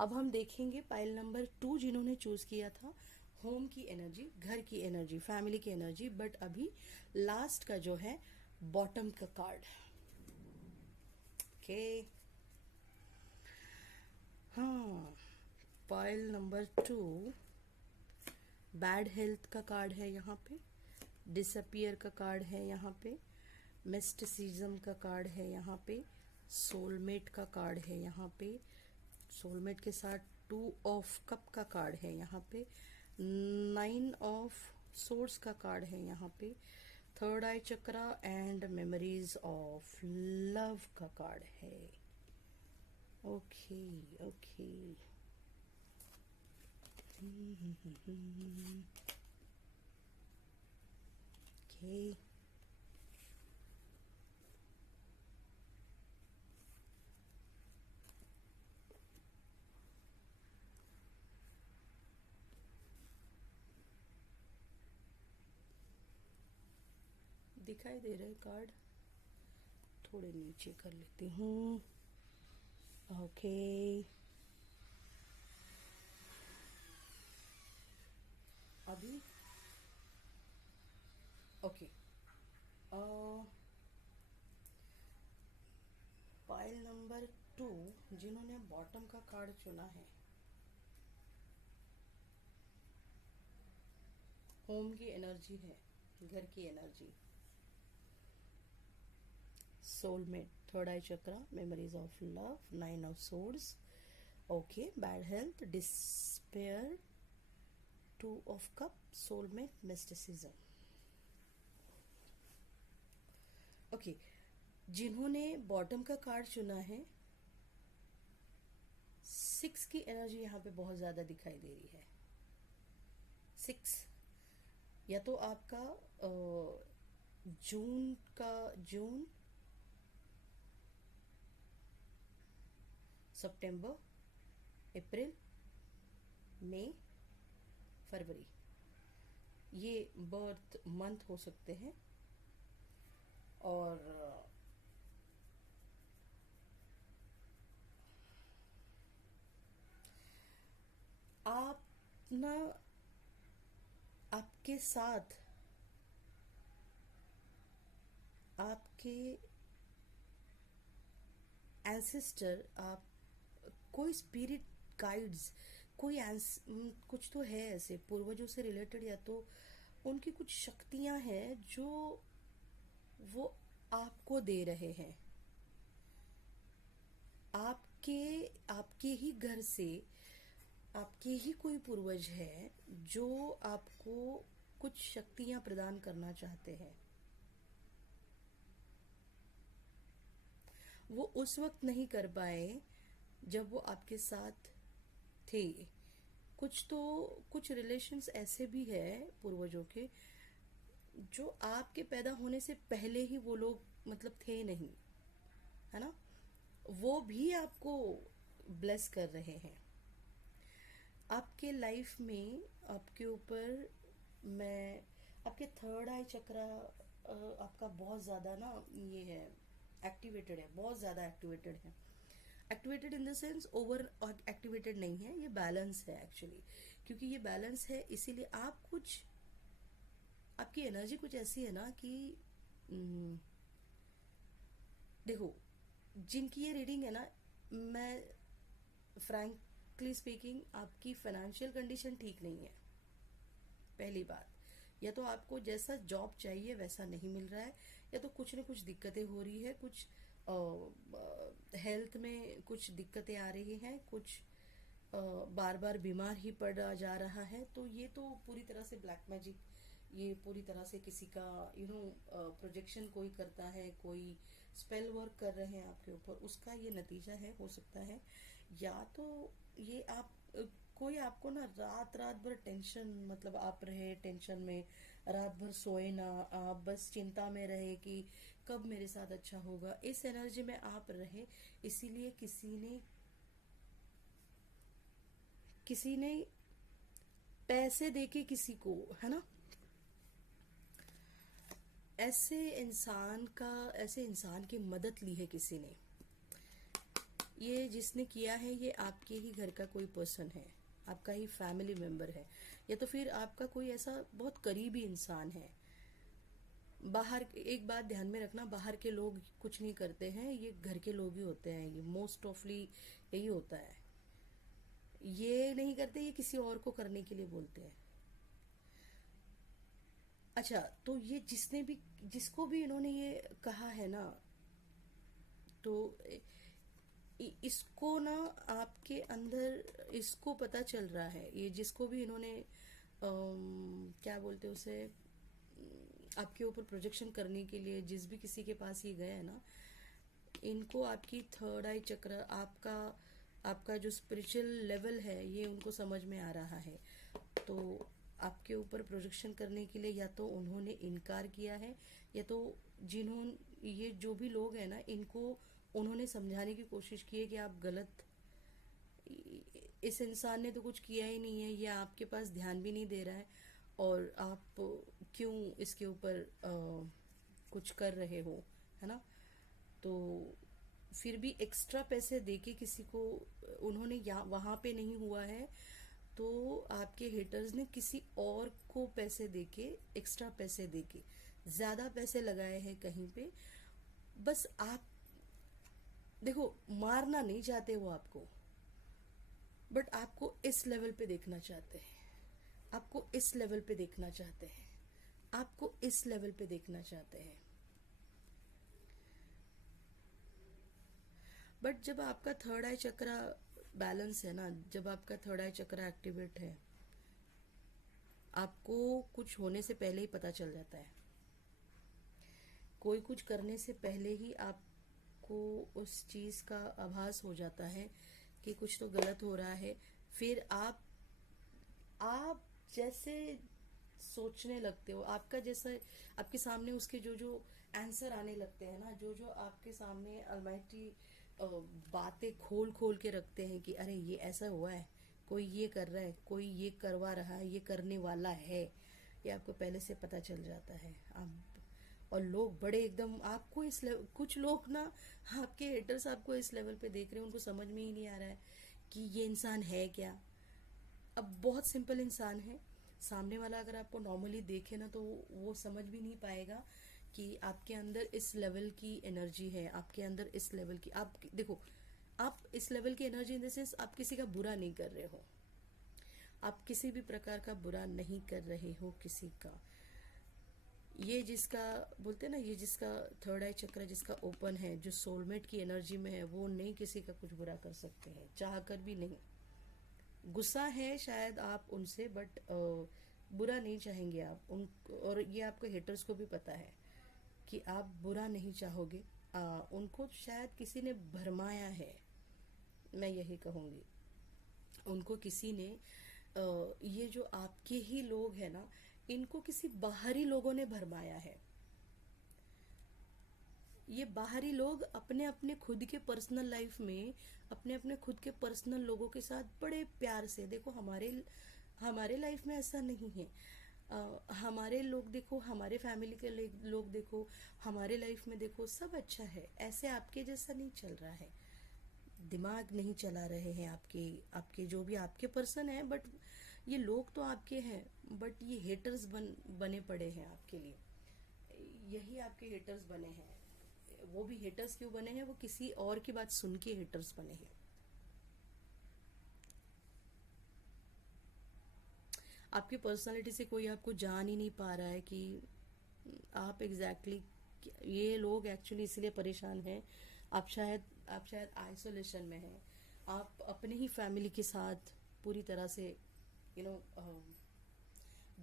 अब हम देखेंगे पाइल नंबर 2 जिन्होंने चूज किया था, होम की एनर्जी, घर की एनर्जी, फैमिली की एनर्जी। बट अभी लास्ट का जो है बॉटम का कार्ड। ओके, हाँ, पाइल नंबर 2 बैड हेल्थ का कार्ड है यहाँ पे, डिसअपियर का कार्ड है यहाँ पे, मिस्टिसिज्म का कार्ड है यहाँ पे, सोलमेट का कार्ड है यहाँ पे, सोलमेट के साथ 2 ऑफ कप का कार्ड है यहाँ पे, 9 ऑफ सोर्स का कार्ड है यहाँ पे, third I chakra and memories of love का कार्ड है। ओके ओके, ओके, दिखाई दे रहे कार्ड, थोड़े नीचे कर लेती हूँ। ओके, अभी ओके, पाइल नंबर 2 जिन्होंने बॉटम का कार्ड चुना है, होम की एनर्जी है, घर की energy, soulmate, third I chakra, memories of love, 9 of swords, okay, bad health, despair, 2 of cup, soulmate, mysticism. Okay, जिन्होंने बॉटम का कार्ड चुना है, 6 की एनर्जी यहाँ पे बहुत ज्यादा दिखाई दे रही है। 6 या तो आपका जून, सितंबर, अप्रैल, मई, फरवरी, ये बर्थ मंथ हो सकते हैं। और आप ना, आपके साथ आपके एंसेस्टर, आप कोई स्पिरिट गाइड्स, कुछ तो है ऐसे पूर्वजों से रिलेटेड, या तो उनकी कुछ शक्तियां हैं जो वो आपको दे रहे हैं। आपके आपके ही घर से आपके ही कोई पूर्वज है जो आपको कुछ शक्तियां प्रदान करना चाहते हैं। वो उस वक्त नहीं कर पाए जब वो आपके साथ थे। कुछ रिलेशंस ऐसे भी है पूर्वजों के, जो आपके पैदा होने से पहले ही वो लोग मतलब थे नहीं, है ना, वो भी आपको ब्लेस कर रहे हैं। आपके लाइफ में आपके ऊपर, मैं आपके थर्ड आई चक्रा आपका बहुत ज्यादा ना ये है, एक्टिवेटेड है, बहुत ज्यादा एक्टिवेटेड है। Activated in the sense over activated नहीं है, ये बैलेंस है एक्चुअली। क्योंकि ये बैलेंस है इसीलिए आप कुछ, आपकी एनर्जी कुछ ऐसी है ना कि देखो, जिनकी ये रीडिंग है ना, मैं फ्रैंकली स्पीकिंग, आपकी फाइनेंशियल कंडीशन ठीक नहीं है। पहली बात, या तो आपको जैसा जॉब चाहिए वैसा नहीं मिल रहा है, या तो कुछ न कुछ दिक्कतें हो रही है, कुछ हेल्थ में कुछ दिक्कतें आ रही हैं, कुछ बार बार बीमार ही पड़ा जा रहा है। तो ये तो पूरी तरह से ब्लैक मैजिक, ये पूरी तरह से किसी का प्रोजेक्शन कोई करता है, कोई स्पेल वर्क कर रहे हैं आपके ऊपर, उसका ये नतीजा है, हो सकता है। या तो ये आप कोई आपको ना रात रात भर टेंशन, मतलब आप रहे टेंशन में, रात भर सोए ना, आप बस चिंता में रहे कि कब मेरे साथ अच्छा होगा, इस एनर्जी में आप रहे। इसीलिए किसी ने पैसे देके किसी को, है ना, ऐसे इंसान की मदद ली है किसी ने। ये जिसने किया है ये आपके ही घर का कोई पर्सन है, आपका ही फैमिली मेंबर है, या तो फिर आपका कोई ऐसा बहुत करीबी इंसान है। बाहर एक बात ध्यान में रखना, बाहर के लोग कुछ नहीं करते हैं, ये घर के लोग ही होते हैं, ये मोस्ट ऑफली यही होता है। ये नहीं करते, ये किसी और को करने के लिए बोलते हैं। अच्छा, तो ये जिसने भी, जिसको भी इन्होंने ये कहा है ना, तो इसको ना आपके अंदर इसको पता चल रहा है, ये जिसको भी इन्होंने क्या बोलते हैं उसे, आपके ऊपर प्रोजेक्शन करने के लिए जिस भी किसी के पास ये गए हैं ना, इनको आपकी थर्ड आई चक्र, आपका आपका जो स्पिरिचुअल लेवल है ये उनको समझ में आ रहा है। तो आपके ऊपर प्रोजेक्शन करने के लिए या तो उन्होंने इनकार किया है, या तो जिन्होंने, ये जो भी लोग हैं ना, इनको उन्होंने समझाने की कोशिश की है कि आप गलत, इस इंसान ने तो कुछ किया ही नहीं है, ये आपके पास ध्यान भी नहीं दे रहा है, और आप क्यों इसके ऊपर कुछ कर रहे हो, है ना। तो फिर भी एक्स्ट्रा पैसे देके किसी को, उन्होंने यहाँ वहां पे नहीं हुआ है, तो आपके हेटर्स ने किसी और को पैसे देके, एक्स्ट्रा पैसे देके, ज्यादा पैसे लगाए हैं कहीं पे। बस आप देखो, मारना नहीं चाहते वो आपको, बट आपको इस लेवल पे देखना चाहते हैं, आपको इस लेवल पे देखना चाहते हैं, आपको इस लेवल पे देखना चाहते हैं। बट जब आपका थर्ड आई चक्र बैलेंस है ना, जब आपका थर्ड आई चक्र एक्टिवेट है, आपको कुछ होने से पहले ही पता चल जाता है, कोई कुछ करने से पहले ही आपको उस चीज का आभास हो जाता है कि कुछ तो गलत हो रहा है। फिर आप जैसे सोचने लगते हो, आपका जैसा, आपके सामने उसके जो जो आंसर आने लगते हैं ना, जो जो आपके सामने अलमाइटी बातें खोल खोल के रखते हैं कि अरे ये ऐसा हुआ है, कोई ये कर रहा है, कोई ये करवा रहा है, ये करने वाला है, ये आपको पहले से पता चल जाता है। आप, और लोग बड़े एकदम आपको इस लेवल, कुछ लोग ना, आपके हेटर्स आपको इस लेवल पे देख रहे हैं, उनको समझ में ही नहीं आ रहा है कि ये इंसान है क्या। अब बहुत सिंपल इंसान है, सामने वाला अगर आपको नॉर्मली देखे ना, तो वो समझ भी नहीं पाएगा कि आपके अंदर इस लेवल की एनर्जी है, आपके अंदर इस लेवल की, आप देखो, आप इस लेवल की एनर्जी इन द सेंस, आप किसी का बुरा नहीं कर रहे हो, आप किसी भी प्रकार का बुरा नहीं कर रहे हो किसी का। ये जिसका बोलते हैं ना, ये जिसका थर्ड आई चक्र जिसका ओपन है, जो सोलमेट की एनर्जी में है, वो नहीं किसी का कुछ बुरा कर सकते हैं, चाह कर भी नहीं। गुस्सा है शायद आप उनसे, बट बुरा नहीं चाहेंगे आप उन, और ये आपके हेटर्स को भी पता है कि आप बुरा नहीं चाहोगे। उनको शायद किसी ने भरमाया है, मैं यही कहूँगी, उनको किसी ने ये जो आपके ही लोग हैं ना, इनको किसी बाहरी लोगों ने भरमाया है। ये बाहरी लोग अपने अपने खुद के पर्सनल लाइफ में, अपने अपने खुद के पर्सनल लोगों के साथ बड़े प्यार से, देखो हमारे हमारे लाइफ में ऐसा नहीं है। हमारे लोग देखो, हमारे फैमिली के लोग देखो, हमारे लाइफ में देखो, सब अच्छा है, ऐसे आपके जैसा नहीं चल रहा है, दिमाग नहीं चला रहे हैं आपके, आपके जो भी आपके पर्सन है, बट ये लोग तो आपके हैं, बट ये हेटर्स बने पड़े हैं आपके लिए, यही आपके हेटर्स बने हैं। वो भी हेटर्स क्यों बने हैं, वो किसी और की बात सुन के हेटर्स बने हैं। आपकी पर्सनालिटी से कोई आपको जान ही नहीं पा रहा है कि आप एग्जैक्टली ये लोग एक्चुअली इसलिए परेशान हैं। आप शायद आइसोलेशन में हैं, आप अपने ही फैमिली के साथ पूरी तरह से यू नो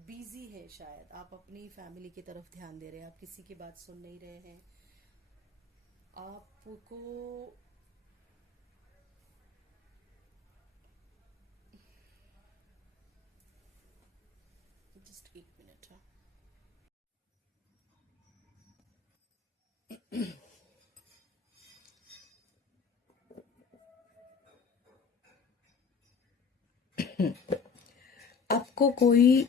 बिजी है, शायद आप अपनी फैमिली की तरफ ध्यान दे रहे हैं, आप किसी की बात सुन नहीं रहे हैं। आपको जस्ट एक मिनट, हाँ। आपको कोई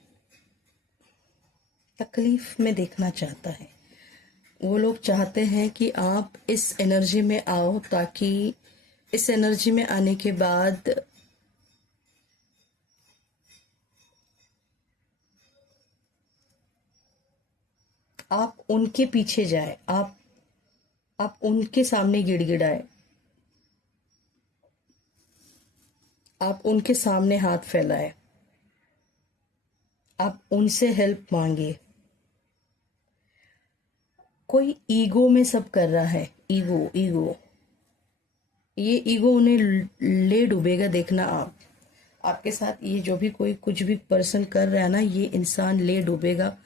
तकलीफ में देखना चाहता है, वो लोग चाहते हैं कि आप इस एनर्जी में आओ, ताकि इस एनर्जी में आने के बाद आप उनके पीछे जाए, आप उनके सामने गिड़गिड़ाए, आप उनके सामने हाथ फैलाए, आप उनसे हेल्प मांगे। कोई ईगो में सब कर रहा है, ईगो ईगो, ये ईगो उन्हें ले डूबेगा, देखना आप। आपके साथ ये जो भी कोई कुछ भी पर्सन कर रहा है ना, ये इंसान ले डूबेगा,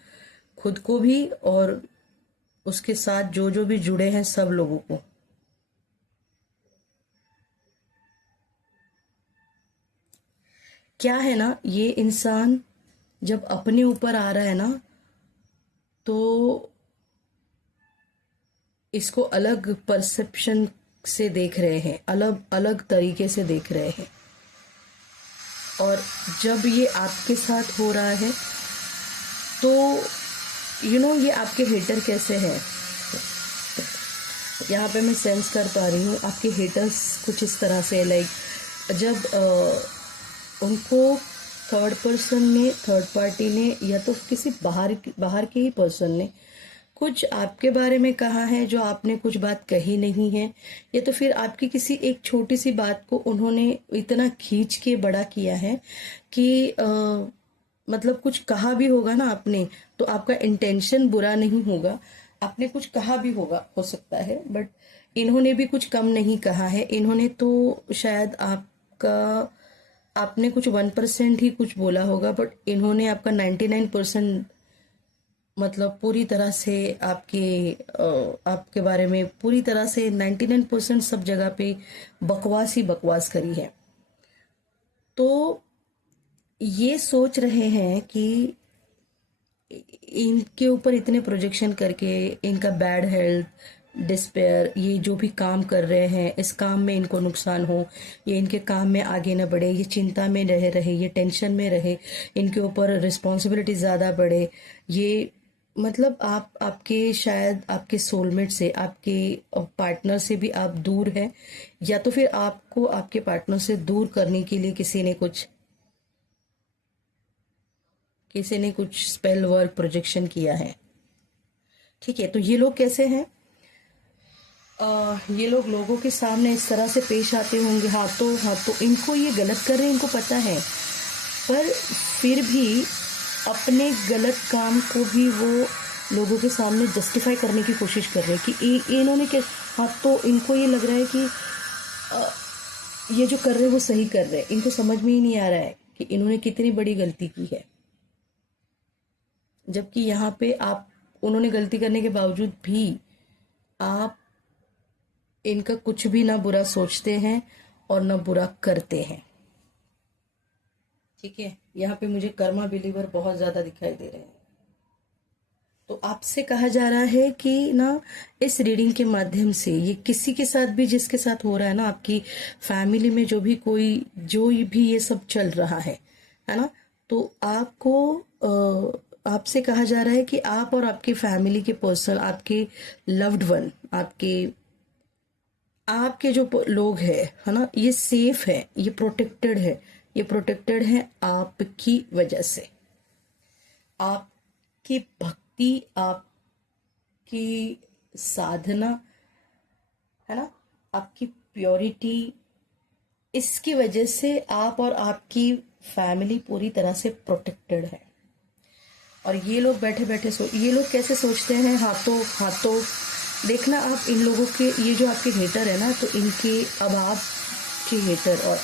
खुद को भी और उसके साथ जो जो भी जुड़े हैं सब लोगों को। क्या है ना, ये इंसान जब अपने ऊपर आ रहा है ना, तो इसको अलग परसेप्शन से देख रहे हैं, अलग अलग तरीके से देख रहे हैं। और जब ये आपके साथ हो रहा है तो ये आपके हेटर कैसे हैं, यहाँ पे मैं सेंस कर पा रही हूँ आपके हेटर्स कुछ इस तरह से, लाइक जब उनको थर्ड पार्टी ने या तो किसी बाहर के ही पर्सन ने कुछ आपके बारे में कहा है जो आपने कुछ बात कही नहीं है, या तो फिर आपकी किसी एक छोटी सी बात को उन्होंने इतना खींच के बड़ा किया है कि मतलब कुछ कहा भी होगा ना आपने, तो आपका इंटेंशन बुरा नहीं होगा, आपने कुछ कहा भी होगा, हो सकता है, बट इन्होंने भी कुछ कम नहीं कहा है। इन्होंने तो शायद आपने कुछ 1% ही कुछ बोला होगा, बट इन्होंने आपका 99% मतलब पूरी तरह से आपके बारे में पूरी तरह से 99% सब जगह पे बकवास ही बकवास करी है। तो ये सोच रहे हैं कि इनके ऊपर इतने प्रोजेक्शन करके इनका बैड हेल्थ, डिस्पेयर, ये जो भी काम कर रहे हैं इस काम में इनको नुकसान हो, ये इनके काम में आगे न बढ़े, ये चिंता में रहे, ये टेंशन में रहे, इनके ऊपर रिस्पॉन्सिबिलिटी ज़्यादा बढ़े, ये मतलब आपके शायद आपके सोलमेट से, आपके पार्टनर से भी आप दूर हैं, या तो फिर आपको आपके पार्टनर से दूर करने के लिए किसी ने कुछ स्पेल वर्क प्रोजेक्शन किया है। ठीक है, तो ये लोग कैसे हैं, ये लोग लोगों के सामने इस तरह से पेश आते होंगे, हाँ तो इनको ये गलत कर रहे हैं, इनको पता है, पर फिर भी अपने गलत काम को भी वो लोगों के सामने जस्टिफाई करने की कोशिश कर रहे हैं कि इन्होंने क्या, हाँ तो इनको ये लग रहा है कि ये जो कर रहे हैं वो सही कर रहे हैं, इनको समझ में ही नहीं आ रहा है कि इन्होंने कितनी बड़ी गलती की है। जबकि यहाँ पे उन्होंने गलती करने के बावजूद भी आप इनका कुछ भी ना बुरा सोचते हैं और ना बुरा करते हैं। ठीक है, यहाँ पे मुझे कर्मा बिलीवर बहुत ज्यादा दिखाई दे रहे हैं। तो आपसे कहा जा रहा है कि ना इस रीडिंग के माध्यम से ये किसी के साथ भी जिसके साथ हो रहा है ना, आपकी फैमिली में जो भी ये सब चल रहा है ना, तो आपसे कहा जा रहा है कि आप और आपके फैमिली के पर्सन, आपके लव्ड वन, आपके जो लोग है ना, ये सेफ है, ये प्रोटेक्टेड है आपकी वजह से। आपकी भक्ति, आपकी साधना है ना, आपकी प्योरिटी, इसकी वजह से आप और आपकी फैमिली पूरी तरह से प्रोटेक्टेड है। और ये लोग बैठे बैठे ये लोग कैसे सोचते हैं, हाथों देखना आप इन लोगों के, ये जो आपके हेटर है ना, तो इनके, अब आपके हेटर और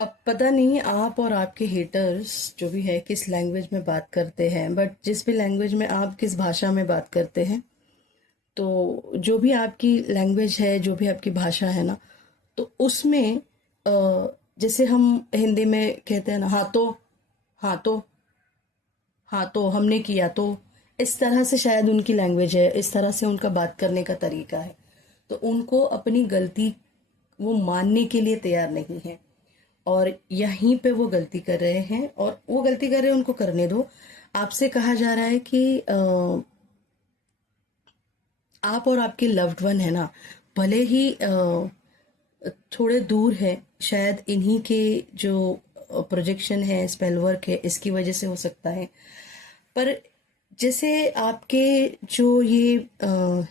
अब पता नहीं आप और आपके हेटर्स जो भी है किस लैंग्वेज में बात करते हैं, बट जिस भी लैंग्वेज में आप किस भाषा में बात करते हैं, तो जो भी आपकी लैंग्वेज है, जो भी आपकी भाषा है ना, तो उसमें जैसे हम हिंदी में कहते हैं ना, हाँ तो हमने किया, तो इस तरह से शायद उनकी लैंग्वेज है, इस तरह से उनका बात करने का तरीका है। तो उनको अपनी गलती वो मानने के लिए तैयार नहीं है, और यहीं पे वो गलती कर रहे हैं, और वो गलती कर रहे हैं, उनको करने दो। आपसे कहा जा रहा है कि आप और आपके लव्ड वन है ना, भले ही थोड़े दूर है, शायद इन्हीं के जो प्रोजेक्शन है, स्पेल वर्क है, इसकी वजह से हो सकता है। पर जैसे आपके जो ये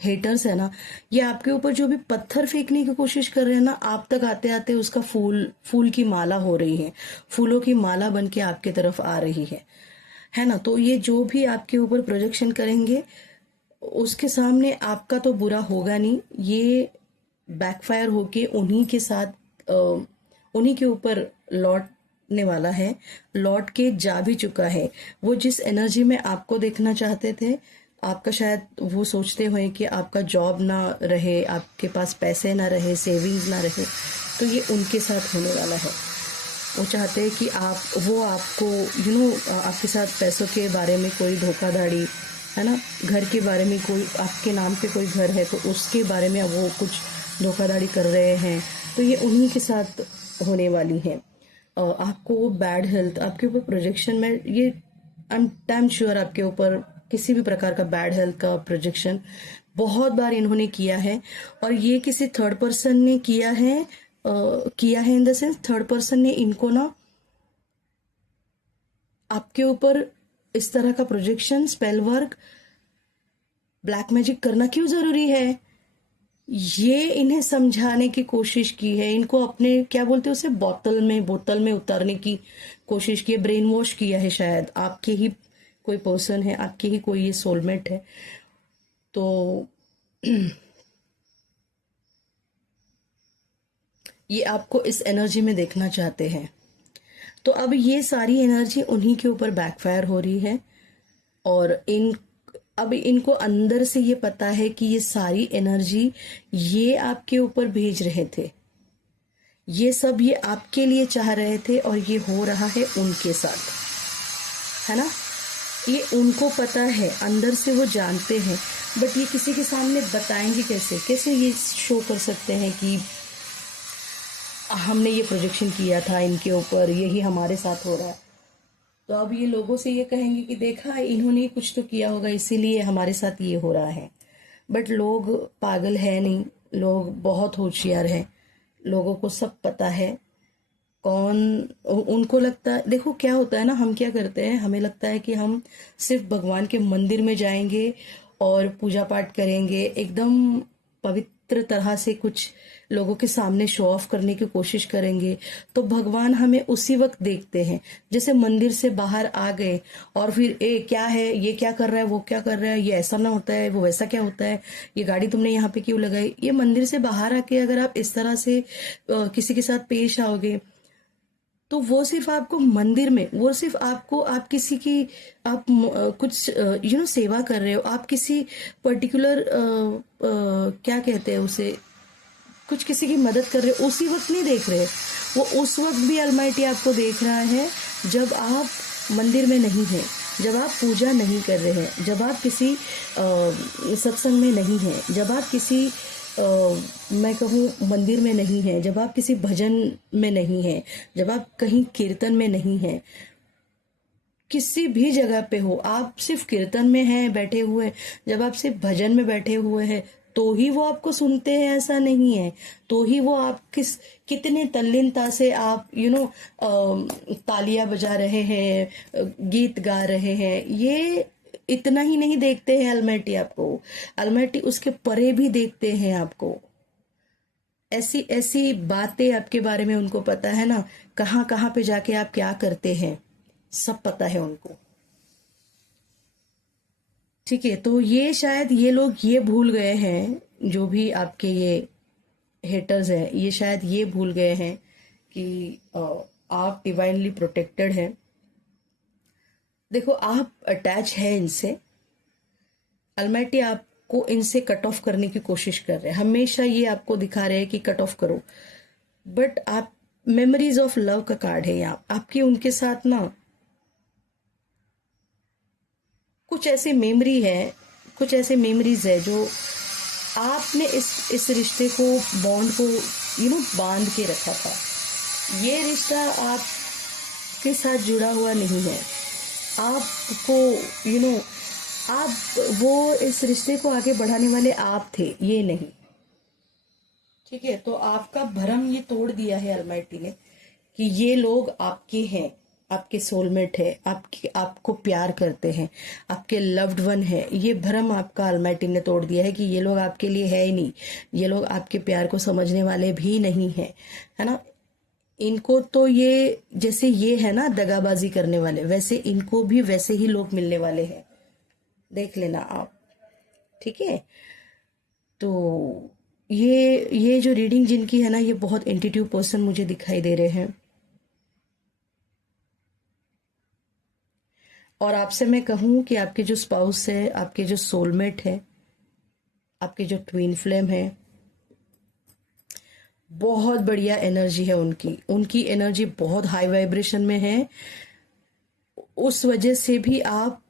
हेटर्स है ना, ये आपके ऊपर जो भी पत्थर फेंकने की कोशिश कर रहे हैं ना, आप तक आते आते उसका फूल फूल की माला हो रही है, फूलों की माला बन के आपके तरफ आ रही है ना। तो ये जो भी आपके ऊपर प्रोजेक्शन करेंगे, उसके सामने आपका तो बुरा होगा नहीं, ये बैकफायर होके उन्हीं के साथ उन्हीं के ऊपर लौटने वाला है, लौट के जा भी चुका है। वो जिस एनर्जी में आपको देखना चाहते थे, आपका शायद वो सोचते हुए कि आपका जॉब ना रहे, आपके पास पैसे ना रहे, सेविंग्स ना रहे, तो ये उनके साथ होने वाला है। वो चाहते हैं कि वो आपको आपके साथ पैसों के बारे में कोई धोखाधड़ी, है ना, घर के बारे में कोई, आपके नाम पे कोई घर है तो उसके बारे में वो कुछ धोखाधड़ी कर रहे हैं, तो ये उन्हीं के साथ होने वाली है। आपको बैड हेल्थ, आपके ऊपर प्रोजेक्शन में ये आई एम श्योर आपके ऊपर किसी भी प्रकार का बैड हेल्थ का प्रोजेक्शन बहुत बार इन्होंने किया है। और ये किसी थर्ड पर्सन ने किया है in the sense, third person ने इनको ना आपके ऊपर इस तरह का projection, spell work, black magic करना क्यों जरूरी है, ये इन्हें समझाने की कोशिश की है। इनको अपने क्या बोलते हैं उसे, बोतल में उतारने की कोशिश की है, ब्रेन वॉश किया है। शायद आपके ही कोई पर्सन है, आपके ही कोई ये सोलमेट है, तो ये आपको इस एनर्जी में देखना चाहते हैं। तो अब ये सारी एनर्जी उन्हीं के ऊपर बैकफायर हो रही है, और अब इनको अंदर से ये पता है कि ये सारी एनर्जी ये आपके ऊपर भेज रहे थे, ये सब ये आपके लिए चाह रहे थे, और ये हो रहा है उनके साथ, है ना। ये उनको पता है, अंदर से वो जानते हैं, बट ये किसी के सामने बताएंगे कैसे ये शो कर सकते हैं कि हमने ये प्रोजेक्शन किया था इनके ऊपर, यही हमारे साथ हो रहा है। तो अब ये लोगों से ये कहेंगे कि देखा, इन्होंने कुछ तो किया होगा, इसीलिए हमारे साथ ये हो रहा है। बट लोग पागल है नहीं, लोग बहुत होशियार हैं, लोगों को सब पता है कौन। उनको लगता है, देखो क्या होता है ना, हम क्या करते हैं, हमें लगता है कि हम सिर्फ भगवान के मंदिर में जाएंगे और पूजा पाठ करेंगे, एकदम पवित्र तरह से कुछ लोगों के सामने शो ऑफ करने की कोशिश करेंगे, तो भगवान हमें उसी वक्त देखते हैं। जैसे मंदिर से बाहर आ गए और फिर क्या है, ये क्या कर रहा है, वो क्या कर रहा है, ये ऐसा ना होता है, वो वैसा क्या होता है, ये गाड़ी तुमने यहाँ पे क्यों लगाई, ये मंदिर से बाहर आके अगर आप इस तरह से किसी के साथ पेश आओगे, तो वो सिर्फ आपको मंदिर में, वो सिर्फ आपको, आप किसी की, आप कुछ सेवा कर रहे हो, आप किसी पर्टिकुलर क्या कहते हैं उसे, कुछ किसी की मदद कर रहे हो, उसी वक्त नहीं देख रहे। वो उस वक्त भी अलमाइटी आपको देख रहा है जब आप मंदिर में नहीं हैं, जब आप पूजा नहीं कर रहे हैं, जब आप किसी सत्संग में नहीं हैं, जब आप किसी मैं कहूँ मंदिर में नहीं है, जब आप किसी भजन में नहीं है, जब आप कहीं कीर्तन में नहीं है, किसी भी जगह पे हो, आप सिर्फ कीर्तन में हैं बैठे हुए, जब आप सिर्फ भजन में बैठे हुए हैं, तो ही वो आपको सुनते हैं, ऐसा नहीं है। तो ही वो आप कितने तल्लीनता से आप तालियां बजा रहे हैं, गीत गा रहे हैं, ये इतना ही नहीं देखते हैं अलमाइटी आपको, अलमाइटी उसके परे भी देखते हैं आपको। ऐसी ऐसी बातें आपके बारे में उनको पता है ना, कहाँ कहाँ पे जाके आप क्या करते हैं, सब पता है उनको। ठीक है, तो ये शायद ये लोग ये भूल गए हैं, जो भी आपके ये हेटर्स हैं, ये शायद ये भूल गए हैं कि आप डिवाइनली प्रोटेक्टेड हैं। देखो, आप अटैच है इनसे, अलमाइटी आपको इनसे कट ऑफ करने की कोशिश कर रहे हैं, हमेशा ये आपको दिखा रहे हैं कि कट ऑफ करो, बट आप, मेमोरीज ऑफ लव का कार्ड है यहाँ आपकी उनके साथ ना, कुछ ऐसी मेमोरी है, कुछ ऐसे मेमोरीज है जो आपने इस रिश्ते को, बॉन्ड को बांध के रखा था। ये रिश्ता आपके साथ जुड़ा हुआ नहीं है, आपको आप वो इस रिश्ते को आगे बढ़ाने वाले आप थे, ये नहीं। ठीक है, तो आपका भरम ये तोड़ दिया है अलमाइटी ने कि ये लोग आपके हैं, आपके सोलमेट है, आपके आपको प्यार करते हैं, आपके लव्ड वन है। ये भ्रम आपका अलमाइटी ने तोड़ दिया है कि ये लोग आपके लिए है ही नहीं, ये लोग आपके प्यार को समझने वाले भी नहीं है, है ना। इनको तो ये, जैसे ये है ना दगाबाजी करने वाले, वैसे इनको भी वैसे ही लोग मिलने वाले हैं, देख लेना आप। ठीक है, तो ये जो रीडिंग जिनकी है ना, ये बहुत इंट्यूटिव पर्सन मुझे दिखाई दे रहे हैं। और आपसे मैं कहूं कि आपके जो स्पाउस है, आपके जो सोलमेट है, आपके जो ट्विन फ्लेम है, बहुत बढ़िया एनर्जी है उनकी। उनकी एनर्जी बहुत हाई वाइब्रेशन में है। उस वजह से भी आप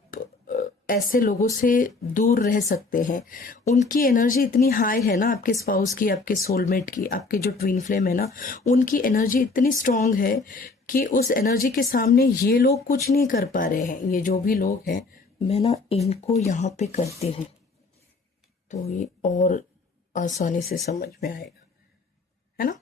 ऐसे लोगों से दूर रह सकते हैं। उनकी एनर्जी इतनी हाई है ना, आपके स्पाउस की, आपके सोलमेट की, आपके जो ट्विन फ्लेम है ना, उनकी एनर्जी इतनी स्ट्रांग है कि उस एनर्जी के सामने ये लोग कुछ नहीं कर पा रहे हैं। ये जो भी लोग हैं, मैं ना इनको यहाँ पे करती हूँ तो ये और आसानी से समझ में आएगा, है ना।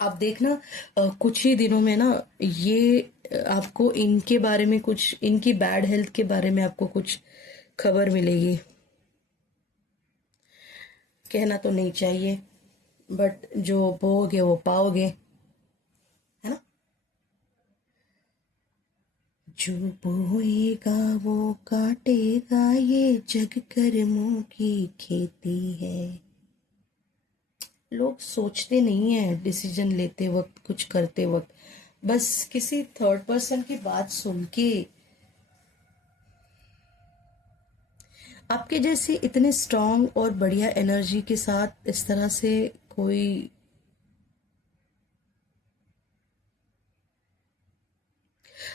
आप देखना कुछ ही दिनों में ना ये आपको इनके बारे में कुछ, इनकी बैड हेल्थ के बारे में आपको कुछ खबर मिलेगी। कहना तो नहीं चाहिए, बट जो बोओगे वो पाओगे, है ना। जो बोएगा वो काटेगा, ये जग कर्मों की खेती है। लोग सोचते नहीं है डिसीजन लेते वक्त, कुछ करते वक्त, बस किसी थर्ड पर्सन की बात सुन के। आपके जैसे इतने स्ट्रांग और बढ़िया एनर्जी के साथ इस तरह से कोई,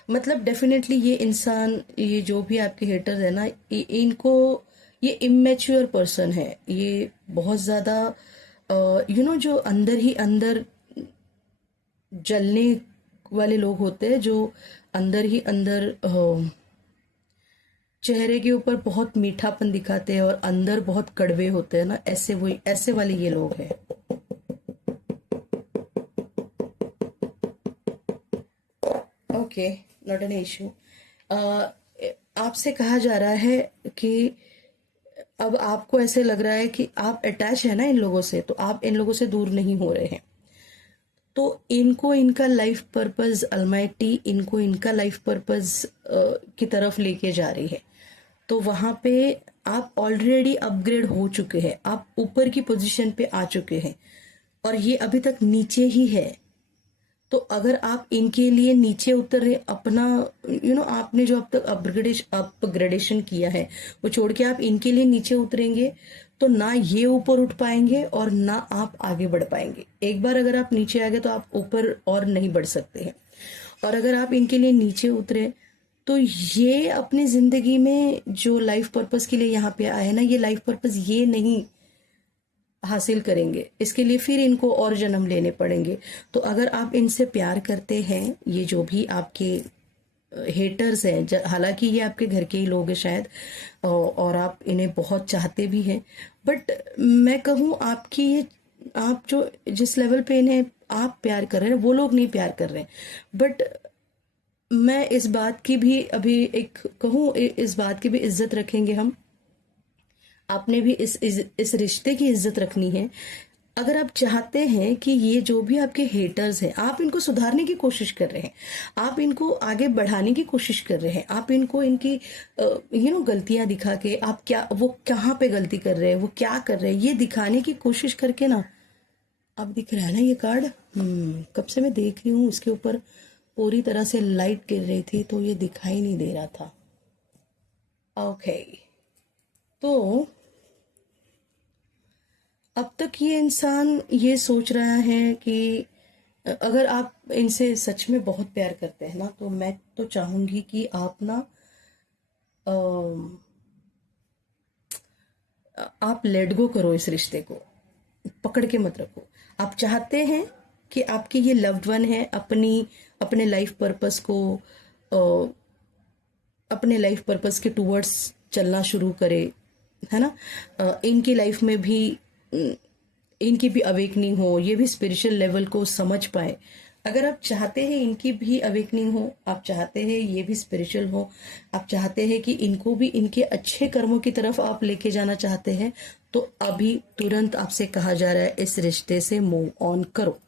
मतलब डेफिनेटली ये इंसान, ये जो भी आपके हेटर्स है ना, इनको, ये इमेच्योर पर्सन है। ये बहुत ज्यादा जो अंदर ही अंदर जलने वाले लोग होते हैं, जो अंदर ही अंदर चेहरे के ऊपर बहुत मीठापन दिखाते हैं और अंदर बहुत कड़वे होते हैं ना, ऐसे वही, ऐसे वाले ये लोग हैं। Okay, not an issue. आपसे कहा जा रहा है कि अब आपको ऐसे लग रहा है कि आप अटैच है ना इन लोगों से, तो आप इन लोगों से दूर नहीं हो रहे हैं। तो इनको इनका लाइफ पर्पस, अलमाइटी इनको इनका लाइफ पर्पस की तरफ लेके जा रही है। तो वहां पे आप ऑलरेडी अपग्रेड हो चुके हैं, आप ऊपर की पोजीशन पे आ चुके हैं, और ये अभी तक नीचे ही है। तो अगर आप इनके लिए नीचे उतरे, अपना आपने जो अब तक अपग्रेडेशन किया है वो छोड़ के आप इनके लिए नीचे उतरेंगे, तो ना ये ऊपर उठ पाएंगे और ना आप आगे बढ़ पाएंगे। एक बार अगर आप नीचे आ गए तो आप ऊपर और नहीं बढ़ सकते हैं। और अगर आप इनके लिए नीचे उतरे, तो ये अपनी जिंदगी में जो लाइफ पर्पस के लिए यहाँ पे आए हैं ना, ये लाइफ पर्पस ये नहीं हासिल करेंगे, इसके लिए फिर इनको और जन्म लेने पड़ेंगे। तो अगर आप इनसे प्यार करते हैं, ये जो भी आपके हेटर्स हैं, हालांकि ये आपके घर के ही लोग हैं शायद, और आप इन्हें बहुत चाहते भी हैं, बट मैं कहूँ आपकी ये, आप जो जिस लेवल पे इन्हें आप प्यार कर रहे हैं, वो लोग नहीं प्यार कर रहे हैं। बट मैं इस बात की भी अभी एक कहूँ, इस बात की भी इज्जत रखेंगे हम। आपने भी इस रिश्ते की इज्जत रखनी है। अगर आप चाहते हैं कि ये जो भी आपके हेटर्स हैं, आप इनको सुधारने की कोशिश कर रहे हैं, आप इनको आगे बढ़ाने की कोशिश कर रहे हैं, आप इनको इनकी गलतियां दिखा के, आप क्या, वो कहाँ पे गलती कर रहे हैं, वो क्या कर रहे हैं, ये दिखाने की कोशिश करके ना, अब दिख रहा है ना ये कार्ड। कब से मैं देख रही हूँ, उसके ऊपर पूरी तरह से लाइट गिर रही थी तो ये दिखाई नहीं दे रहा था। ओके, तो अब तक ये इंसान ये सोच रहा है कि अगर आप इनसे सच में बहुत प्यार करते हैं ना, तो मैं तो चाहूंगी कि आप ना, आप लेट गो करो, इस रिश्ते को पकड़ के मत रखो। आप चाहते हैं कि आपके ये लव्ड वन है अपने लाइफ पर्पस को, अपने लाइफ पर्पस के टूवर्ड्स चलना शुरू करे, है ना। इनकी लाइफ में भी इनकी भी अवेकनिंग हो, ये भी स्पिरिचुअल लेवल को समझ पाए। अगर आप चाहते हैं इनकी भी अवेकनिंग हो, आप चाहते हैं ये भी स्पिरिचुअल हो, आप चाहते हैं कि इनको भी इनके अच्छे कर्मों की तरफ आप लेके जाना चाहते हैं, तो अभी तुरंत आपसे कहा जा रहा है इस रिश्ते से मूव ऑन करो।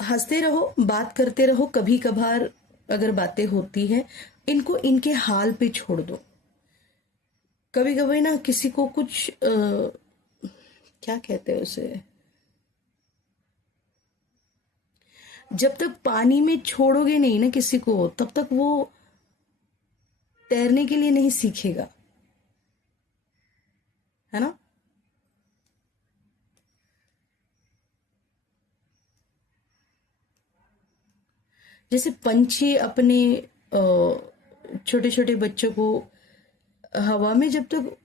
हंसते रहो, बात करते रहो, कभी कभार अगर बातें होती हैं इनको इनके हाल पे छोड़ दो। कभी कभी ना किसी को कुछ क्या कहते हैं उसे, जब तक पानी में छोड़ोगे नहीं ना किसी को, तब तक वो तैरने के लिए नहीं सीखेगा, है ना। जैसे पंछी अपने छोटे छोटे बच्चों को हवा में जब तक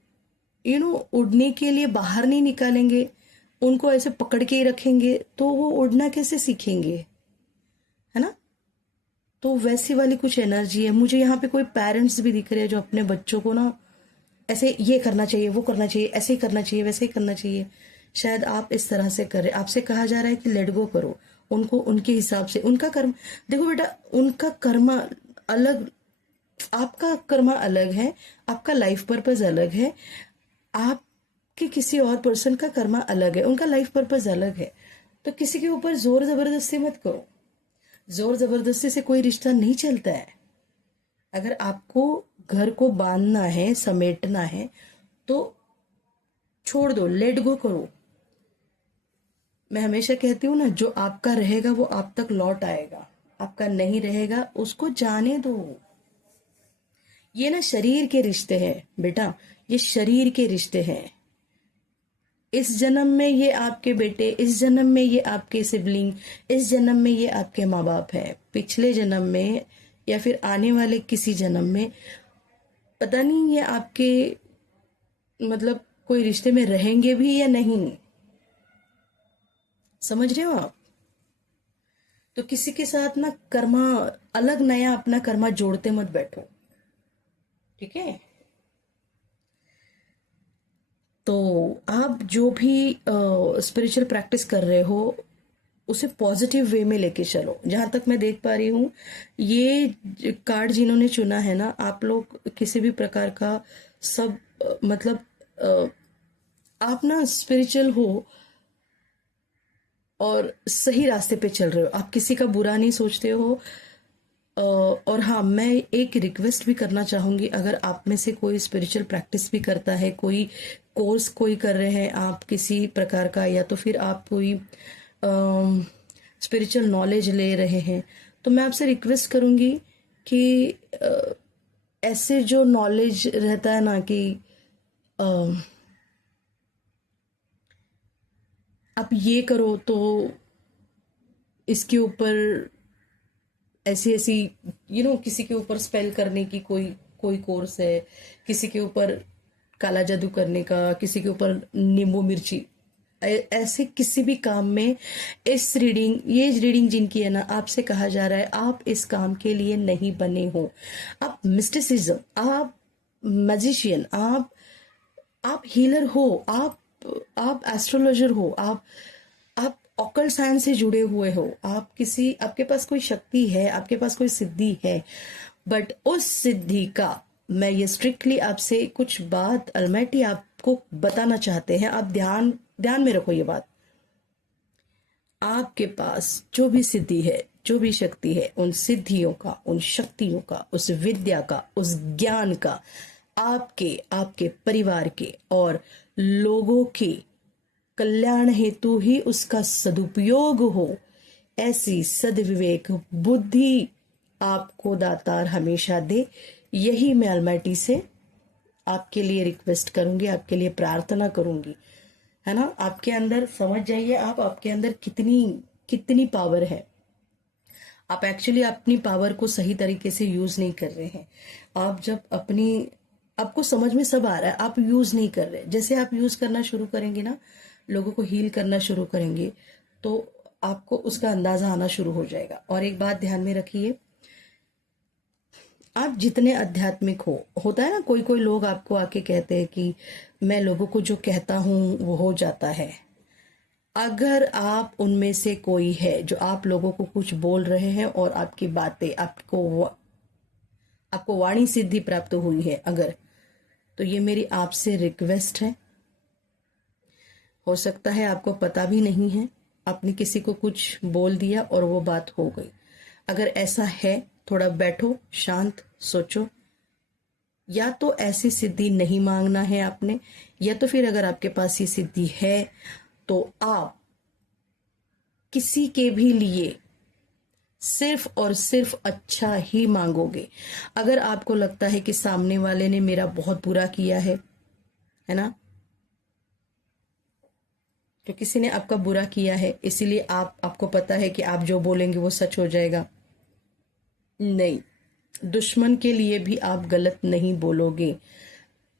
उड़ने के लिए बाहर नहीं निकालेंगे, उनको ऐसे पकड़ के ही रखेंगे, तो वो उड़ना कैसे सीखेंगे, है ना। तो वैसी वाली कुछ एनर्जी है। मुझे यहाँ पे कोई पेरेंट्स भी दिख रहे हैं जो अपने बच्चों को ना ऐसे ये करना चाहिए, वो करना चाहिए, ऐसे ही करना चाहिए, वैसे ही करना चाहिए। शायद आप इस तरह से कर रहे, आपसे कहा जा रहा है कि लेट गो करो उनको, उनके हिसाब से उनका कर्म। देखो बेटा, उनका कर्म अलग, आपका कर्म अलग है, आपका लाइफ पर्पस अलग है, आपके किसी और पर्सन का कर्म अलग है, उनका लाइफ पर्पस अलग है। तो किसी के ऊपर जोर जबरदस्ती मत करो। जोर जबरदस्ती से कोई रिश्ता नहीं चलता है। अगर आपको घर को बांधना है, समेटना है, तो छोड़ दो, लेट गो करो। मैं हमेशा कहती हूँ ना, जो आपका रहेगा वो आप तक लौट आएगा, आपका नहीं रहेगा उसको जाने दो। ये ना शरीर के रिश्ते हैं बेटा, ये शरीर के रिश्ते हैं। इस जन्म में ये आपके बेटे, इस जन्म में ये आपके सिबलिंग, इस जन्म में ये आपके माँ बाप है। पिछले जन्म में या फिर आने वाले किसी जन्म में पता नहीं ये आपके मतलब कोई रिश्ते में रहेंगे भी या नहीं। समझ रहे हो आप। तो किसी के साथ ना कर्मा अलग नया अपना कर्मा जोड़ते मत बैठो, ठीक है। तो आप जो भी स्पिरिचुअल प्रैक्टिस कर रहे हो उसे पॉजिटिव वे में लेके चलो। जहां तक मैं देख पा रही हूँ, ये कार्ड जिन्होंने चुना है ना, आप लोग किसी भी प्रकार का सब मतलब आप ना स्पिरिचुअल हो और सही रास्ते पे चल रहे हो, आप किसी का बुरा नहीं सोचते हो। और हाँ, मैं एक रिक्वेस्ट भी करना चाहूंगी, अगर आप में से कोई स्पिरिचुअल प्रैक्टिस भी करता है, कोई कोर्स कोई कर रहे हैं आप किसी प्रकार का, या तो फिर आप कोई स्पिरिचुअल नॉलेज ले रहे हैं, तो मैं आपसे रिक्वेस्ट करूंगी कि ऐसे जो नॉलेज रहता है ना कि अ, आप ये करो तो इसके ऊपर ऐसी ऐसी किसी के ऊपर स्पेल करने की कोई कोई कोर्स है, किसी के ऊपर काला जादू करने का, किसी के ऊपर नींबू मिर्ची, ऐसे किसी भी काम में ये रीडिंग जिनकी है ना, आपसे कहा जा रहा है आप इस काम के लिए नहीं बने हो। आप मिस्टिसिज्म, आप मैजिशियन, आप हीलर हो, आप एस्ट्रोलॉजर हो, आप ऑकल्ट साइंस से जुड़े हुए हो, आपके पास कोई शक्ति है, आपके पास कोई सिद्धि है, बट उस सिद्धि का मैं ये स्ट्रिक्टली आपसे कुछ बात अलमाइटी आपको बताना चाहते हैं। आप ध्यान ध्यान में रखो ये बात। आपके पास जो भी सिद्धि है, जो भी शक्ति है, उन सिद्धियों का, उन शक्तियों का, उस विद्या का, उस ज्ञान का आपके आपके परिवार के और लोगों के कल्याण हेतु ही उसका सदुपयोग हो, ऐसी सद्विवेक बुद्धि आपको दातार हमेशा दे। यही मैं अलमाइटी से आपके लिए रिक्वेस्ट करूंगी, आपके लिए प्रार्थना करूंगी, है ना। आपके अंदर समझ जाइए, आपके अंदर कितनी कितनी पावर है। आप एक्चुअली अपनी पावर को सही तरीके से यूज नहीं कर रहे हैं। आप जब आपको समझ में सब आ रहा है, आप यूज नहीं कर रहे। जैसे आप यूज करना शुरू करेंगे ना, लोगों को हील करना शुरू करेंगे, तो आपको उसका अंदाजा आना शुरू हो जाएगा। और एक बात ध्यान में रखिए, आप जितने आध्यात्मिक हो, होता है ना, कोई कोई लोग आपको आके कहते हैं कि मैं लोगों को जो कहता हूं वो हो जाता है। अगर आप उनमें से कोई है जो आप लोगों को कुछ बोल रहे हैं और आपकी बातें आपको वाणी सिद्धि प्राप्त हुई है अगर, तो ये मेरी आपसे रिक्वेस्ट है। हो सकता है आपको पता भी नहीं है, आपने किसी को कुछ बोल दिया और वो बात हो गई। अगर ऐसा है, थोड़ा बैठो, शांत सोचो। या तो ऐसी सिद्धि नहीं मांगना है आपने, या तो फिर अगर आपके पास ये सिद्धि है तो आप किसी के भी लिए सिर्फ और सिर्फ अच्छा ही मांगोगे। अगर आपको लगता है कि सामने वाले ने मेरा बहुत बुरा किया है ना, तो किसी ने आपका बुरा किया है, इसीलिए आपको पता है कि आप जो बोलेंगे वो सच हो जाएगा। नहीं, दुश्मन के लिए भी आप गलत नहीं बोलोगे।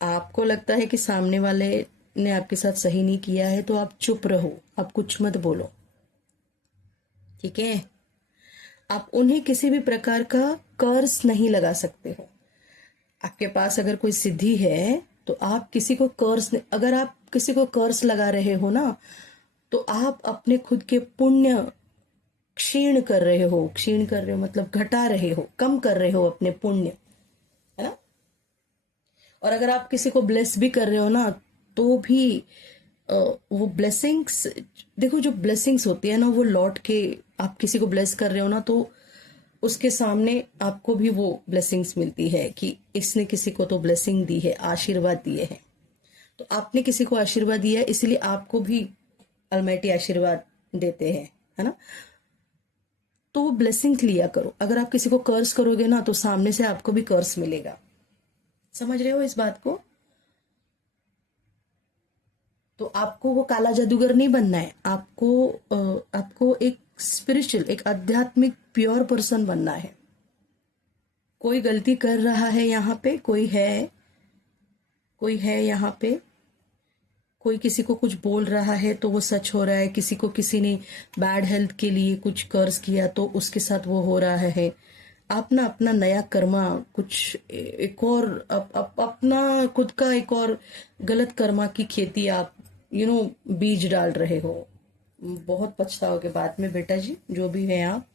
आपको लगता है कि सामने वाले ने आपके साथ सही नहीं किया है तो आप चुप रहो, आप कुछ मत बोलो, ठीक है। आप उन्हें किसी भी प्रकार का कर्ज नहीं लगा सकते हो। आपके पास अगर कोई सिद्धि है तो आप किसी को अगर आप किसी को कर्ज लगा रहे हो ना, तो आप अपने खुद के पुण्य क्षीण कर रहे हो मतलब घटा रहे हो, कम कर रहे हो अपने पुण्य, है ना। और अगर आप किसी को ब्लेस भी कर रहे हो ना, तो भी वो ब्लेसिंग्स, देखो जो ब्लेसिंग्स होती है ना, वो लौट के, आप किसी को ब्लेस कर रहे हो ना, तो उसके सामने आपको भी वो ब्लेसिंग्स मिलती है कि इसने किसी को तो ब्लेसिंग दी है, आशीर्वाद दिए हैं। तो आपने किसी को आशीर्वाद दिया है, इसलिए आपको भी अलमाइटी आशीर्वाद देते हैं, है ना। तो वो ब्लेसिंग लिया करो। अगर आप किसी को कर्ज करोगे ना, तो सामने से आपको भी कर्ज मिलेगा। समझ रहे हो इस बात को। तो आपको वो काला जादूगर नहीं बनना है, आपको एक स्पिरिचुअल, एक आध्यात्मिक प्योर पर्सन बनना है। कोई गलती कर रहा है यहाँ पे, कोई है यहाँ पे, कोई किसी को कुछ बोल रहा है तो वो सच हो रहा है, किसी को किसी ने बैड हेल्थ के लिए कुछ कर्ज किया तो उसके साथ वो हो रहा है। आप ना अपना नया कर्मा, कुछ एक और अपना खुद का एक और गलत कर्मा की खेती आप बीज डाल रहे हो। बहुत पछताओगे बाद में बेटा जी, जो भी है आप,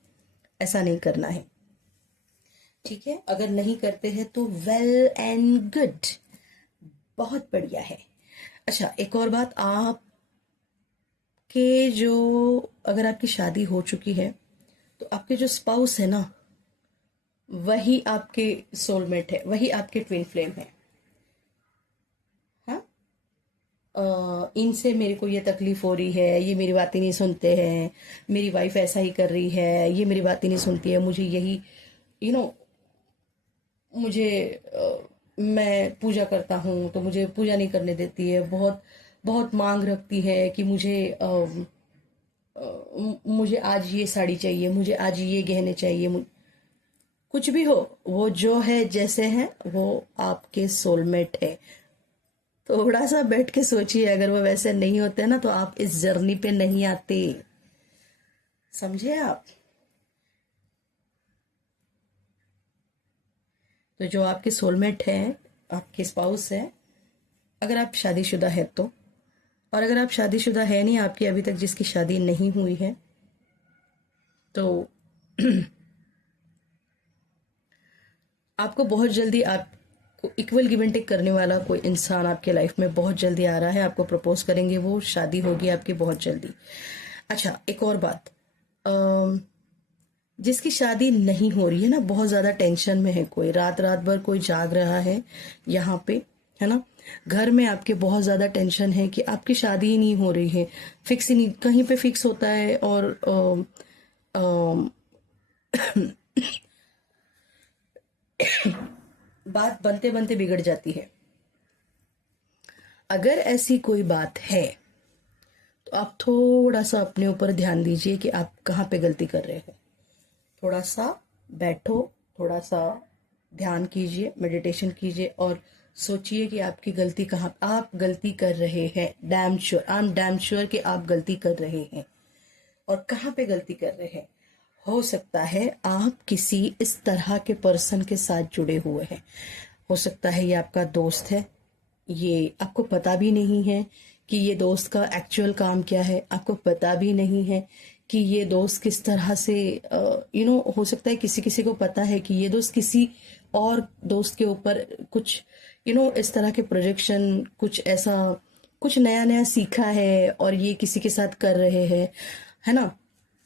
ऐसा नहीं करना है, ठीक है। अगर नहीं करते हैं तो वेल एंड गुड, बहुत बढ़िया है। अच्छा, एक और बात, आपके जो, अगर आपकी शादी हो चुकी है तो आपके जो स्पाउस है ना, वही आपके सोलमेट है, वही आपके ट्विन फ्लेम है। हाँ, इनसे मेरे को ये तकलीफ हो रही है, ये मेरी बातें नहीं सुनते हैं, मेरी वाइफ ऐसा ही कर रही है, ये मेरी बातें नहीं सुनती है, मुझे यही यू नो मुझे मैं पूजा करता हूँ तो मुझे पूजा नहीं करने देती है, बहुत बहुत मांग रखती है कि मुझे आज ये साड़ी चाहिए, मुझे आज ये गहने चाहिए, कुछ भी हो, वो जो है जैसे है वो आपके सोलमेट है। थोड़ा सा बैठ के सोचिए, अगर वो वैसे नहीं होते ना तो आप इस जर्नी पे नहीं आते, समझे आप। तो जो आपके सोलमेट है, आपके स्पाउस है, अगर आप शादीशुदा है तो, और अगर आप शादीशुदा है नहीं, आपकी अभी तक जिसकी शादी नहीं हुई है, तो आपको बहुत जल्दी, आपको इक्वल गिव एंड टेक करने वाला कोई इंसान आपके लाइफ में बहुत जल्दी आ रहा है, आपको प्रपोज करेंगे, वो शादी होगी आपकी बहुत जल्दी। अच्छा, एक और बात, जिसकी शादी नहीं हो रही है ना, बहुत ज्यादा टेंशन में है, कोई रात रात भर कोई जाग रहा है यहाँ पे, है ना, घर में आपके बहुत ज्यादा टेंशन है कि आपकी शादी ही नहीं हो रही है, फिक्स ही नहीं, कहीं पे फिक्स होता है और बात बनते बनते बिगड़ जाती है। अगर ऐसी कोई बात है तो आप थोड़ा सा अपने ऊपर ध्यान दीजिए कि आप कहाँ पे गलती कर रहे हो। थोड़ा सा बैठो, थोड़ा सा ध्यान कीजिए, मेडिटेशन कीजिए और सोचिए कि आपकी गलती कहाँ, आप गलती कर रहे हैं। Damn sure, I am damn sure कि आप गलती कर रहे हैं, और कहाँ पे गलती कर रहे हैं। हो सकता है आप किसी इस तरह के पर्सन के साथ जुड़े हुए हैं। हो सकता है ये आपका दोस्त है, ये आपको पता भी नहीं है कि ये दोस्त का एक्चुअल काम क्या है, आपको पता भी नहीं है कि ये दोस्त किस तरह से हो सकता है किसी किसी को पता है कि ये दोस्त किसी और दोस्त के ऊपर कुछ इस तरह के प्रोजेक्शन, कुछ ऐसा, कुछ नया नया सीखा है और ये किसी के साथ कर रहे हैं, है ना।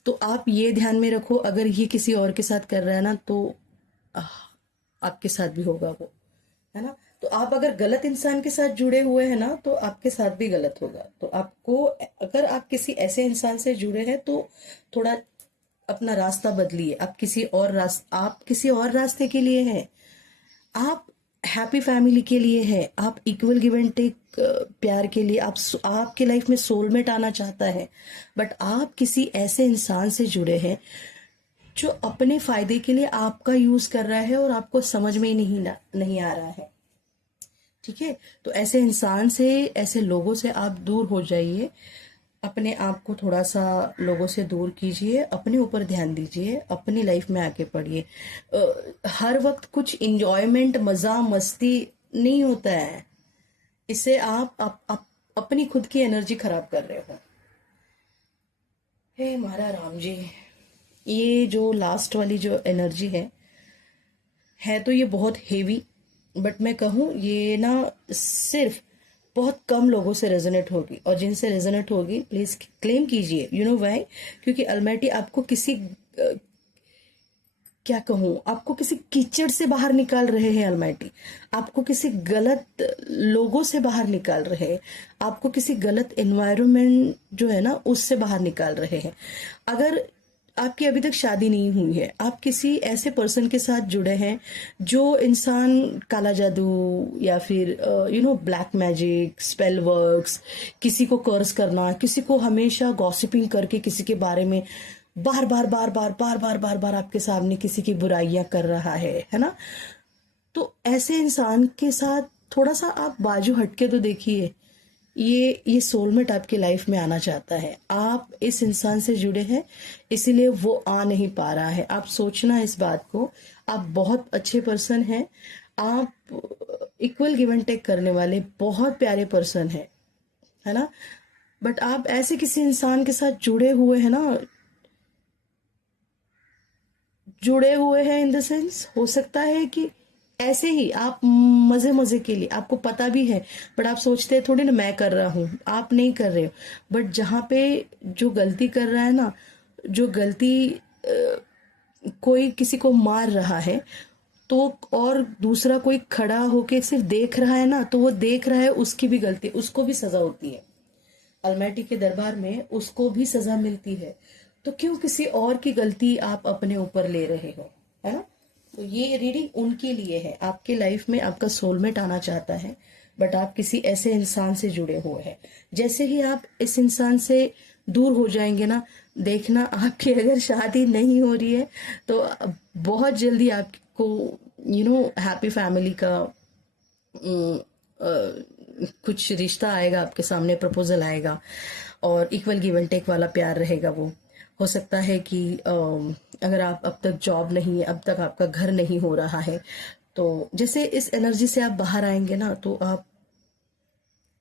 तो आप ये ध्यान में रखो, अगर ये किसी और के साथ कर रहा है ना तो आह, आपके साथ भी होगा वो, है ना। तो आप अगर गलत इंसान के साथ जुड़े हुए हैं ना तो आपके साथ भी गलत होगा। तो आपको, अगर आप किसी ऐसे इंसान से जुड़े हैं तो थोड़ा अपना रास्ता बदलिए। आप किसी और रास्ते के लिए हैं, आप हैप्पी फैमिली के लिए है, आप इक्वल गिव एंड टेक प्यार के लिए, आपके लाइफ में सोलमेट आना चाहता है। बट आप किसी ऐसे इंसान से जुड़े हैं जो अपने फायदे के लिए आपका यूज कर रहा है और आपको समझ में ही नहीं आ रहा है। ठीक है, तो ऐसे इंसान से, ऐसे लोगों से आप दूर हो जाइए। अपने आप को थोड़ा सा लोगों से दूर कीजिए, अपने ऊपर ध्यान दीजिए, अपनी लाइफ में आके पढ़िए। हर वक्त कुछ इंजॉयमेंट, मजा मस्ती नहीं होता है। इससे आप अपनी खुद की एनर्जी खराब कर रहे हो। हे हमारा राम जी, ये जो लास्ट वाली जो एनर्जी है तो ये बहुत हेवी। बट मैं कहूँ ये ना सिर्फ बहुत कम लोगों से रेजोनेट होगी, और जिनसे रेजोनेट होगी प्लीज क्लेम कीजिए। You know why? क्योंकि अल्माइटी आपको किसी क्या कहूँ, आपको किसी कीचड़ से बाहर निकाल रहे हैं। अल्माइटी आपको किसी गलत लोगों से बाहर निकाल रहे हैं, आपको किसी गलत एनवायरनमेंट जो है ना उससे बाहर निकाल रहे हैं। अगर आपकी अभी तक शादी नहीं हुई है, आप किसी ऐसे पर्सन के साथ जुड़े हैं जो इंसान काला जादू या फिर ब्लैक मैजिक, स्पेल वर्क्स, किसी को कर्स करना, किसी को हमेशा गॉसिपिंग करके किसी के बारे में बार बार बार बार बार बार बार बार आपके सामने किसी की बुराइयां कर रहा है ना। तो ऐसे इंसान के साथ थोड़ा सा आप बाजू हटके तो देखिए। ये सोलमेट आपकी लाइफ में आना चाहता है, आप इस इंसान से जुड़े हैं इसीलिए वो आ नहीं पा रहा है। आप सोचना इस बात को, आप बहुत अच्छे पर्सन हैं, आप इक्वल गिव एंड टेक करने वाले बहुत प्यारे पर्सन हैं, है ना। बट आप ऐसे किसी इंसान के साथ जुड़े हुए हैं इन द सेंस, हो सकता है कि ऐसे ही आप मजे मजे के लिए, आपको पता भी है बट आप सोचते हैं थोड़ी ना मैं कर रहा हूं, आप नहीं कर रहे हो। बट जहां पे जो गलती कर रहा है ना, जो गलती कोई किसी को मार रहा है तो और दूसरा कोई खड़ा होके सिर्फ देख रहा है ना, तो वो देख रहा है उसकी भी गलती, उसको भी सजा होती है। अल्माइटी के दरबार में उसको भी सजा मिलती है। तो क्यों किसी और की गलती आप अपने ऊपर ले रहे हो, है ना। तो ये रीडिंग उनके लिए है। आपके लाइफ में आपका सोलमेट आना चाहता है बट आप किसी ऐसे इंसान से जुड़े हुए हैं। जैसे ही आप इस इंसान से दूर हो जाएंगे ना, देखना आपकी अगर शादी नहीं हो रही है तो बहुत जल्दी आपको हैप्पी फैमिली का कुछ रिश्ता आएगा आपके सामने, प्रपोजल आएगा और इक्वल गिव एंड टेक वाला प्यार रहेगा वो। हो सकता है कि अगर आप अब तक जॉब नहीं है, अब तक आपका घर नहीं हो रहा है, तो जैसे इस एनर्जी से आप बाहर आएंगे ना तो आप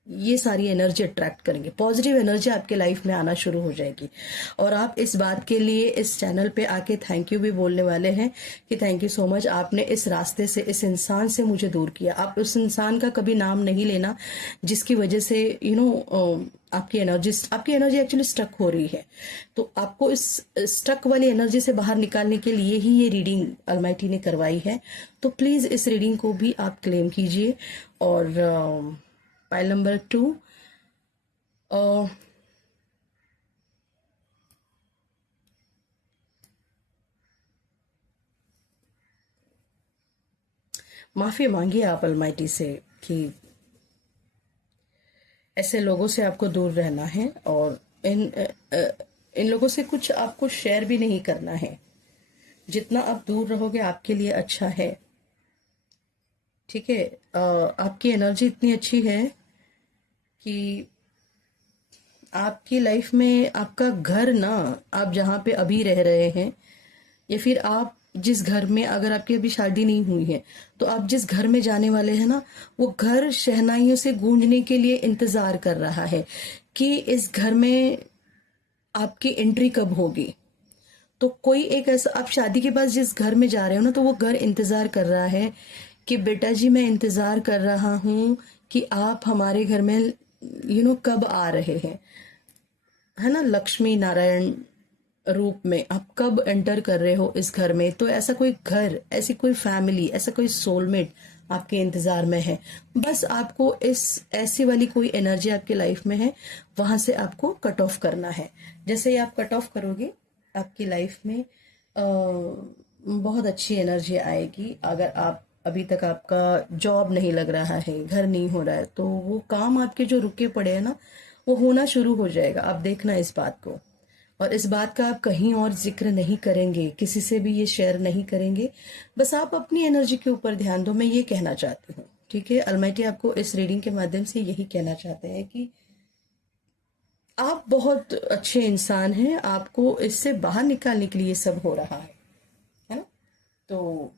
ये सारी एनर्जी अट्रैक्ट करेंगे, पॉजिटिव एनर्जी आपके लाइफ में आना शुरू हो जाएगी। और आप इस बात के लिए इस चैनल पे आके थैंक यू भी बोलने वाले हैं कि थैंक यू सो मच, आपने इस रास्ते से, इस इंसान से मुझे दूर किया। आप उस इंसान का कभी नाम नहीं लेना जिसकी वजह से आपकी एनर्जी एक्चुअली स्टक हो रही है। तो आपको इस स्टक वाली एनर्जी से बाहर निकालने के लिए ही ये रीडिंग अलमाइटी ने करवाई है। तो प्लीज इस रीडिंग को भी आप क्लेम कीजिए। और पाइल नंबर 2, माफी मांगिए आप अलमाइटी से कि ऐसे लोगों से आपको दूर रहना है और इन लोगों से कुछ आपको शेयर भी नहीं करना है। जितना आप दूर रहोगे आपके लिए अच्छा है। ठीक है, आपकी एनर्जी इतनी अच्छी है कि आपकी लाइफ में आपका घर ना, आप जहाँ पे अभी रह रहे हैं या फिर आप जिस घर में, अगर आपकी अभी शादी नहीं हुई है तो आप जिस घर में जाने वाले हैं ना, वो घर शहनाइयों से गूंजने के लिए इंतजार कर रहा है कि इस घर में आपकी एंट्री कब होगी। तो कोई एक ऐसा, आप शादी के बाद जिस घर में जा रहे हो ना, तो वो घर इंतजार कर रहा है कि बेटा जी मैं इंतजार कर रहा हूँ कि आप हमारे घर में कब आ रहे हैं, है ना, लक्ष्मी नारायण रूप में आप कब एंटर कर रहे हो इस घर में। तो ऐसा कोई घर, ऐसी कोई फैमिली, ऐसा कोई सोलमेट आपके इंतजार में है। बस आपको इस ऐसी वाली कोई एनर्जी आपकी लाइफ में है, वहां से आपको कट ऑफ करना है। जैसे ही आप कट ऑफ करोगे, आपकी लाइफ में बहुत अच्छी एनर्जी आएगी। अगर आप अभी तक आपका जॉब नहीं लग रहा है, घर नहीं हो रहा है, तो वो काम आपके जो रुके पड़े हैं ना, वो होना शुरू हो जाएगा। आप देखना इस बात को। और इस बात का आप कहीं और जिक्र नहीं करेंगे, किसी से भी ये शेयर नहीं करेंगे। बस आप अपनी एनर्जी के ऊपर ध्यान दो, मैं ये कहना चाहती हूँ। ठीक है, अलमाइटी आपको इस रीडिंग के माध्यम से यही कहना चाहते हैं कि आप बहुत अच्छे इंसान हैं, आपको इससे बाहर निकालने के लिए ये सब हो रहा है ना। तो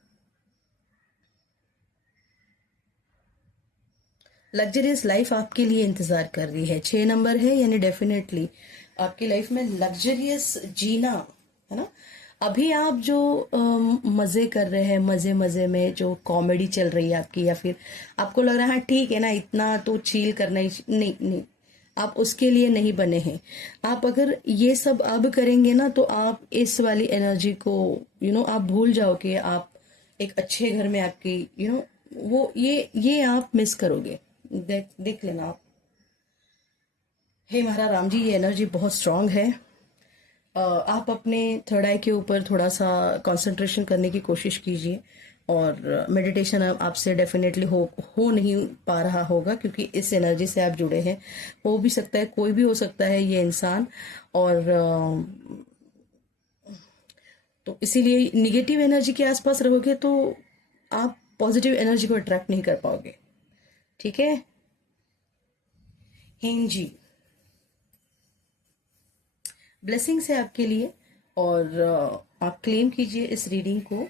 लग्जरियस लाइफ आपके लिए इंतजार कर रही है। 6 नंबर है, यानी डेफिनेटली आपकी लाइफ में लग्जरियस जीना, है ना। अभी आप जो मजे कर रहे हैं, मजे मजे में जो कॉमेडी चल रही है आपकी, या फिर आपको लग रहा है ठीक है ना, इतना तो चिल करना ही नहीं, नहीं, आप उसके लिए नहीं बने हैं। आप अगर ये सब अब करेंगे ना, तो आप इस वाली एनर्जी को आप भूल जाओगे। आप एक अच्छे घर में आपकी वो ये आप मिस करोगे। देख लेना आप। हे महाराज राम जी, ये एनर्जी बहुत स्ट्रांग है। आप अपने थर्ड आई के ऊपर थोड़ा सा कंसंट्रेशन करने की कोशिश कीजिए। और मेडिटेशन आपसे डेफिनेटली हो नहीं पा रहा होगा, क्योंकि इस एनर्जी से आप जुड़े हैं। हो भी सकता है, कोई भी हो सकता है ये इंसान। और तो इसीलिए निगेटिव एनर्जी के आसपास रहोगे तो आप पॉजिटिव एनर्जी को अट्रैक्ट नहीं कर पाओगे। ठीक है। हिंग जी, ब्लेसिंग्स है आपके लिए। और आप क्लेम कीजिए इस रीडिंग को।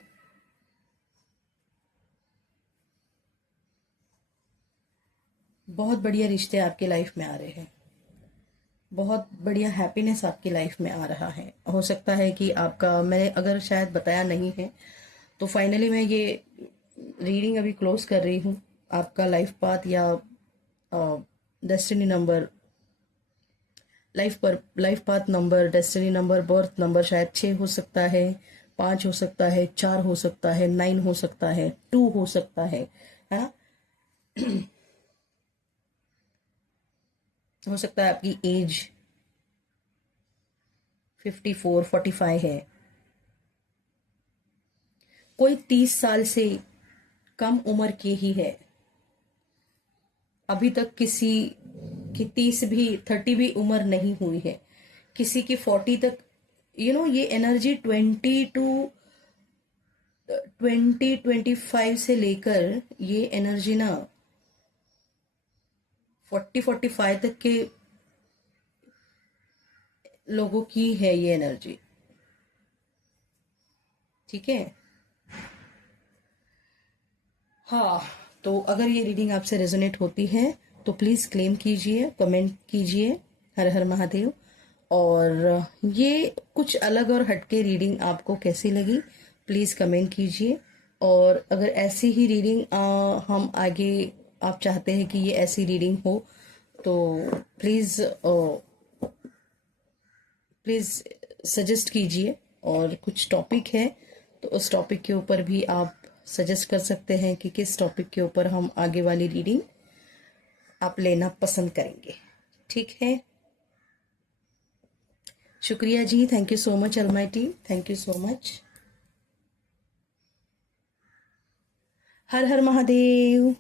बहुत बढ़िया रिश्ते आपके लाइफ में आ रहे हैं, बहुत बढ़िया हैप्पीनेस आपकी लाइफ में आ रहा है। हो सकता है कि आपका, मैंने अगर शायद बताया नहीं है, तो फाइनली मैं ये रीडिंग अभी क्लोज कर रही हूँ। आपका लाइफ पाथ या destiny number, life path number, destiny number, birth number शायद 6 हो सकता है, 5 हो सकता है, 4 हो सकता है, 9 हो सकता है, 2 हो सकता है ना। हो सकता है आपकी एज 54, 45 है। कोई 30 साल से कम उम्र के ही है। अभी तक किसी की 30 भी, 30 भी उम्र नहीं हुई है। किसी की 40 तक, ये एनर्जी 25 से लेकर ये एनर्जी ना 45 तक के लोगों की है ये एनर्जी। ठीक है। हाँ, तो अगर ये रीडिंग आपसे रेजोनेट होती है तो प्लीज क्लेम कीजिए, कमेंट कीजिए। हर हर महादेव। और ये कुछ अलग और हटके रीडिंग आपको कैसी लगी, प्लीज कमेंट कीजिए। और अगर ऐसी ही रीडिंग हम आगे, आप चाहते हैं कि ये ऐसी रीडिंग हो, तो प्लीज प्लीज सजेस्ट कीजिए। और कुछ टॉपिक है तो उस टॉपिक के ऊपर भी आप सजेस्ट कर सकते हैं कि किस टॉपिक के ऊपर हम आगे वाली रीडिंग आप लेना पसंद करेंगे। ठीक है। शुक्रिया जी, thank you so much almighty, thank you so much. Har Har Mahadev.